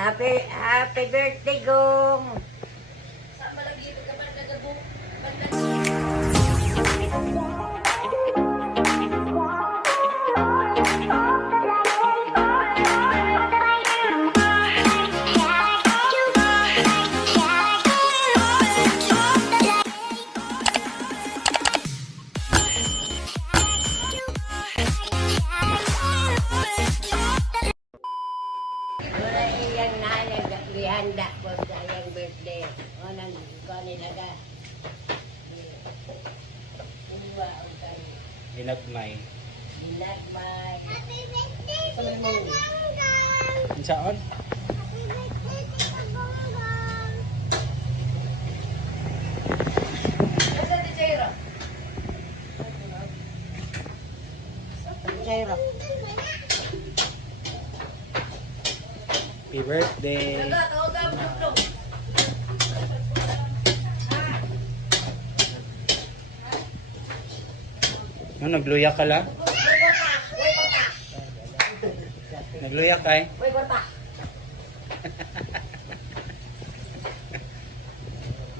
Happy birthday, Gong! Wala iyang nanay, ihanda po sa iyang birthday. O, nang kanila ka. Ginagmay. Dinagmay. Happy birthday to Bongbong! Ang saan? Happy birthday to Bongbong! Jairo. Happy birthday. Ano, nagluya ka lang? Nagluya ka eh? Uy, kota!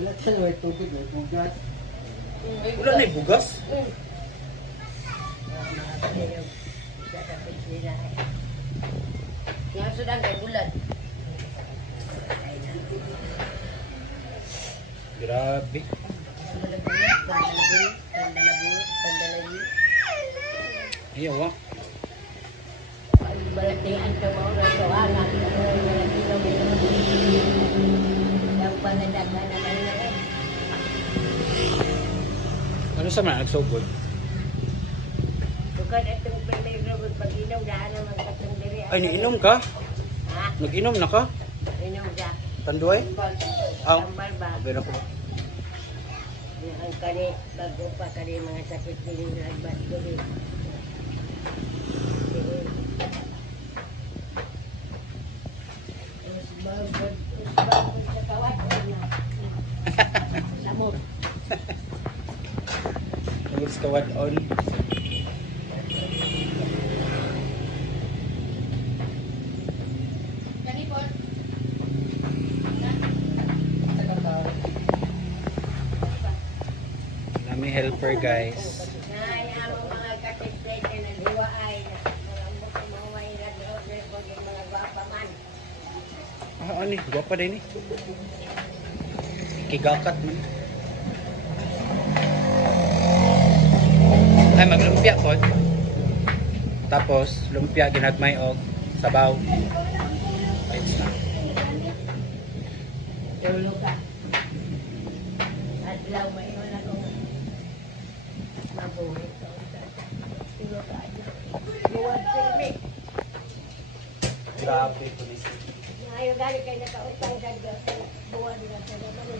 Wala ka na may tubig, may bugas. Wala na yung bugas. Yang sudah kayak bulan. Grabe. Ayaw ah. Balatingan ka mo rin ito, anak. Yang panadagan na kayo na rin. Ano sa mga nagsugod? Bukan itong peligro, pag-inom daan naman katong diri. Ay, niinom ka? Ha? Nag-inom na ka? Inom ka. Tanduay? Ang? Tambal ba? Abel ako. Ang kani, bago pa kani mga sakit din nagbat ko rin. Usbagod sa kawat. Lamor. Tungod sa kawad on. Nami helper guys. Nay, ang mga katipid na naghiwaay. Malambot ang mga may nag-order ko yung mga gwapa man. Ah, ani, gwapa din ni. Kigakat man. Ay, maglumpia ko. Tapos, lumpia ginagmay og sabaw. Ayos na. Tulo ka. Adlaw may wala kong mabuhay. Tulo ka. Buwad silmi. Grabe, pulis. Ayaw gani kayo nakautang ganda sa buwan nila sa naman.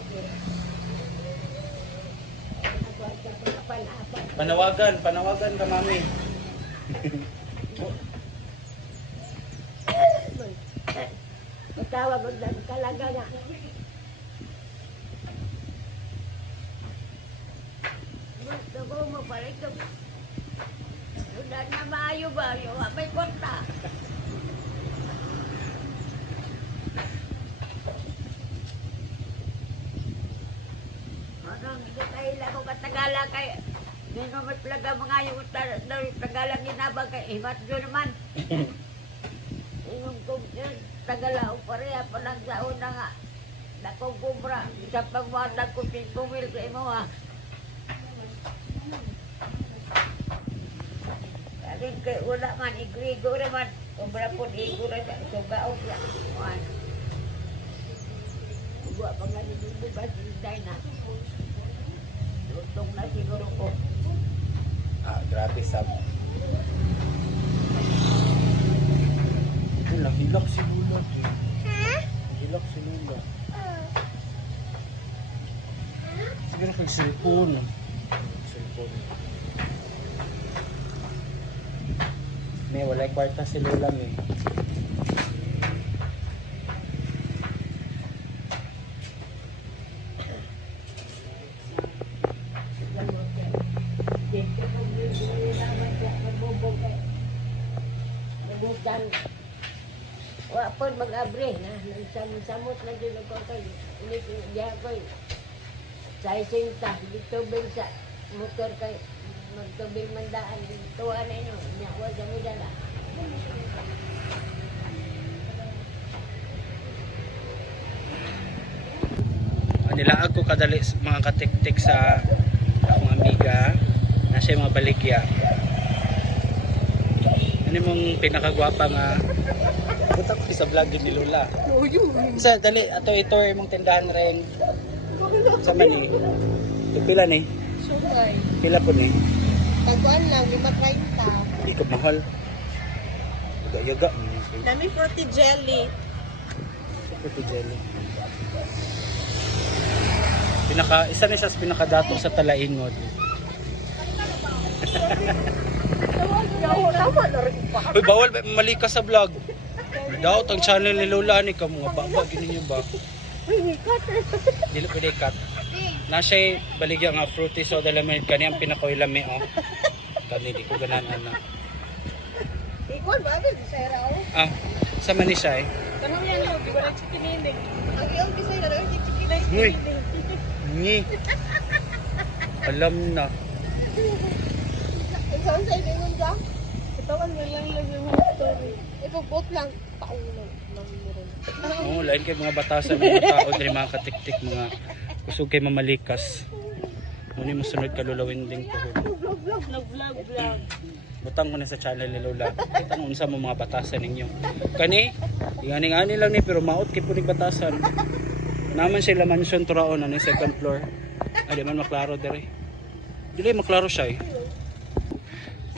Panawagan ka mami. Matawag ko lang talaga nga. Gusto ko mabalik ko. Wala na maayo ba? Yung may konta. Anong tayo lang ko katagala kay hindi naman talaga mga yung tagalang ginabang kay imat yun naman. Yung kung tagala o pareha pa lang sa una nga. Nakong kubra. Sa pagmatag ko 5 mil sa imo ha. Kasi kay wala man, igrigo naman. Kubra po, igrigo naman. Sugaog lang. Buwa pa nga nilulog ba sinday na. Lutong na siguro ko. Ah, grabe sab. Hilak si Lula. Ha? Hilak si Lula. Siguro kay cellphone. Cellphone. May walay kwarta si Lula may. Wa po ko mag-abre na samot na dito ko kay ini diya ko sa isinta dito bil sa motor kay magtubil mandaan dito ano nya wa sa midala. Nilaag ko kadali mga katik-tik sa akong amiga na siya mga baligya. Ano mong pinakagwapa nga butak ko sa vlog ni Lola. Sa dali ato ito imong tindahan rin sa mani. Pila ni? Sugay. Pila po ni? Taguan lang, 5.30. Ikaw mahal. Yaga-yaga. Dami fruity jelly. Fruity jelly. Isa na siya sa pinakadatong sa Talaingod. Tama na rin pa. Uy, bawal ba mali ka sa vlog? Daw tang channel ni Lola ni ka mga baba gini niyo ba? Dili ko cut. Na siya baligya nga fruity soda lemonade kani ang pinakoy-lami oh. Kani di ko ganahan na. Ikaw ba ba sa raw? Ah, sa man ni siya eh. Kanang yan ho, di ba na chicken ending? Ang iyong kisay na rin chicken Uy. ending. Ngi. Alam na. Saan sa inyo nun ka? Katawan mo lang yung story. Ipag-vote lang. Paunan lang mo rin. Oo, lain kay mga batasan mga tao diri mga katik-tik mga kusog kay mamalikas. Muni mo sunod ka lulawin ding tuhod. Vlog. Butang ko na sa channel ni Lola. Kita mo unsa mo mga batasan ninyo. Kani, ingani-ani lang ni pero maot kay punig batasan. Naman sila mansion turaon ano second floor. Ay di man maklaro diri. Dili maklaro siya eh.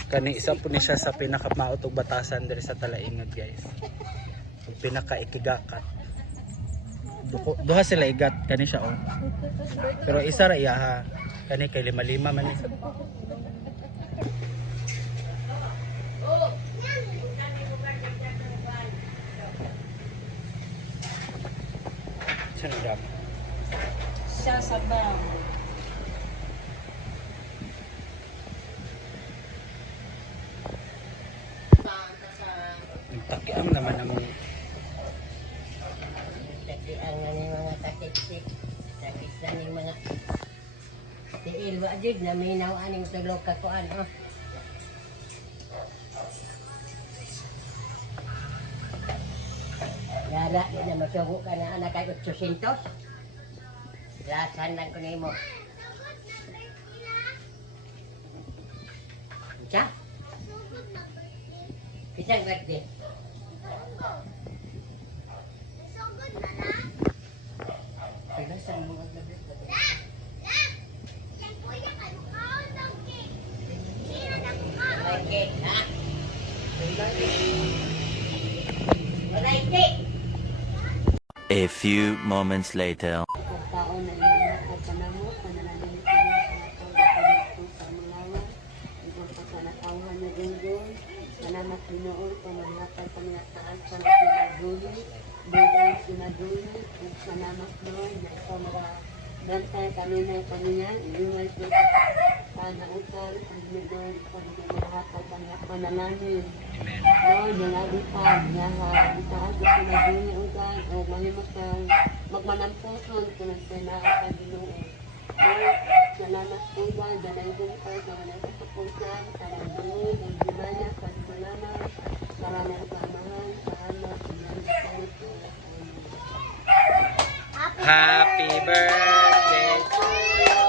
Kani isa po ni siya sa pinakamaot og batasan diri sa Talaingod guys. Ug pinakaikigakat. Duha sila igat kani siya oh. Pero isa ra iyaha. Kani kay lima-lima man ni. Sandam. Siya sa bang. Nagtakiam naman ang Takian na ni mga takik-tik. Takik na ni mga tiil wa jud na minaw aning tulog ka kuan oh. Yara, di na masugo ka na anak kay 800. Lasan lang ko nimo. Siya? Isang birthday. Kailan mo ang birthday? Okay, ha? A few moments later. Pagkaon na yung mga panamo, panananin ko sa mga itong pasanakawan na gunggong, sanamat binoon, pamanapan pamanataan sa sinaguli, budang sinaguli, at sanamat noon, na ito mga bantay kami na kaniyan, inuwal ko sa panautan, pagminoon, pagmanapan panananin. No, nalalipan, yaha, itaas na sinaguli ugan, o mahimutan, magmanampuson, kung sinaapan binuon. Salamat po ba, danay din po sa mga nagkakapusan, sarang doon, ang dimanya, salamat, maraming samahan, salamat, salamat po. Happy birthday to you.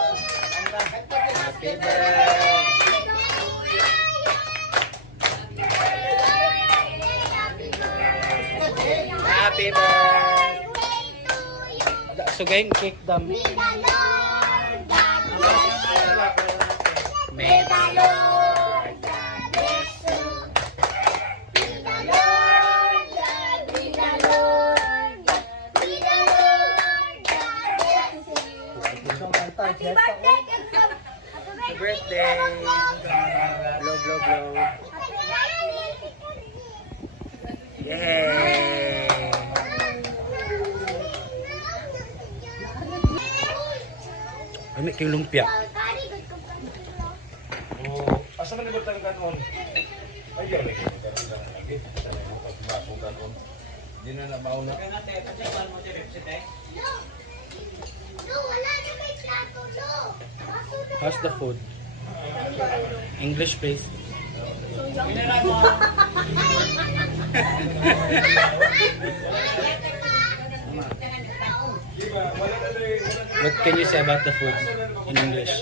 Happy birthday. Happy birthday. Sugayin cake dam. May the Lord God bless you. May the Lord God, may the Lord God, may the Lord God bless you. Happy birthday, Kagab! Happy birthday. Blow, blow, blow. Happy birthday! Yay! Ay, may kayong lumpia. Oh, asa man nibot ang kanon? Ayaw lagi kanon lagi. Sana mo pagmasok kanon. No, wala na may plato, no. Masunod. How's the food? English please. What can you say about the food in English?